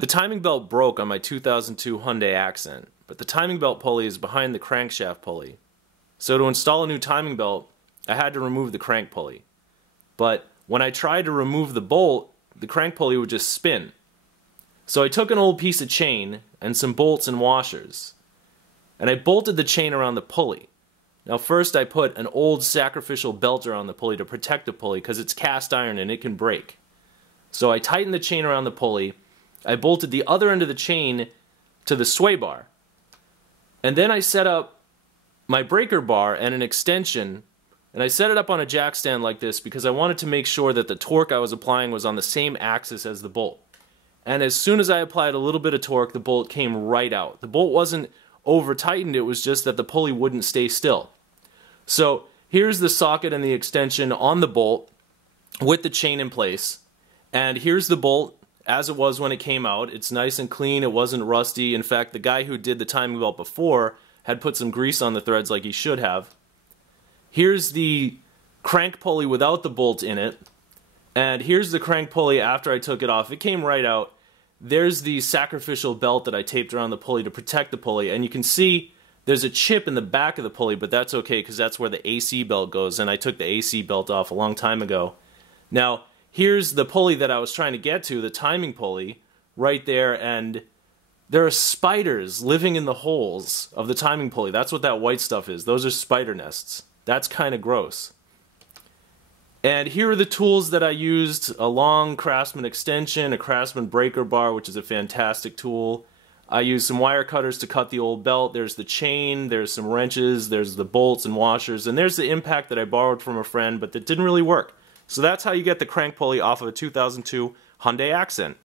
The timing belt broke on my 2002 Hyundai Accent, but the timing belt pulley is behind the crankshaft pulley. So to install a new timing belt, I had to remove the crank pulley. But when I tried to remove the bolt, the crank pulley would just spin. So I took an old piece of chain and some bolts and washers, and I bolted the chain around the pulley. Now first I put an old sacrificial belt around the pulley to protect the pulley because it's cast iron and it can break. So I tightened the chain around the pulley. I bolted the other end of the chain to the sway bar. And then I set up my breaker bar and an extension, and I set it up on a jack stand like this because I wanted to make sure that the torque I was applying was on the same axis as the bolt. And as soon as I applied a little bit of torque, the bolt came right out. The bolt wasn't over tightened, it was just that the pulley wouldn't stay still. So here's the socket and the extension on the bolt with the chain in place, and here's the bolt as it was when it came out. It's nice and clean, it wasn't rusty. In fact, the guy who did the timing belt before had put some grease on the threads like he should have. Here's the crank pulley without the bolt in it, and here's the crank pulley after I took it off. It came right out. There's the sacrificial belt that I taped around the pulley to protect the pulley, and you can see there's a chip in the back of the pulley, but that's okay because that's where the AC belt goes, and I took the AC belt off a long time ago. Now, here's the pulley that I was trying to get to, the timing pulley, right there, and there are spiders living in the holes of the timing pulley. That's what that white stuff is. Those are spider nests. That's kind of gross. And here are the tools that I used: a long Craftsman extension, a Craftsman breaker bar, which is a fantastic tool. I used some wire cutters to cut the old belt. There's the chain, there's some wrenches, there's the bolts and washers, and there's the impact that I borrowed from a friend, but that didn't really work. So that's how you get the crank pulley off of a 2002 Hyundai Accent.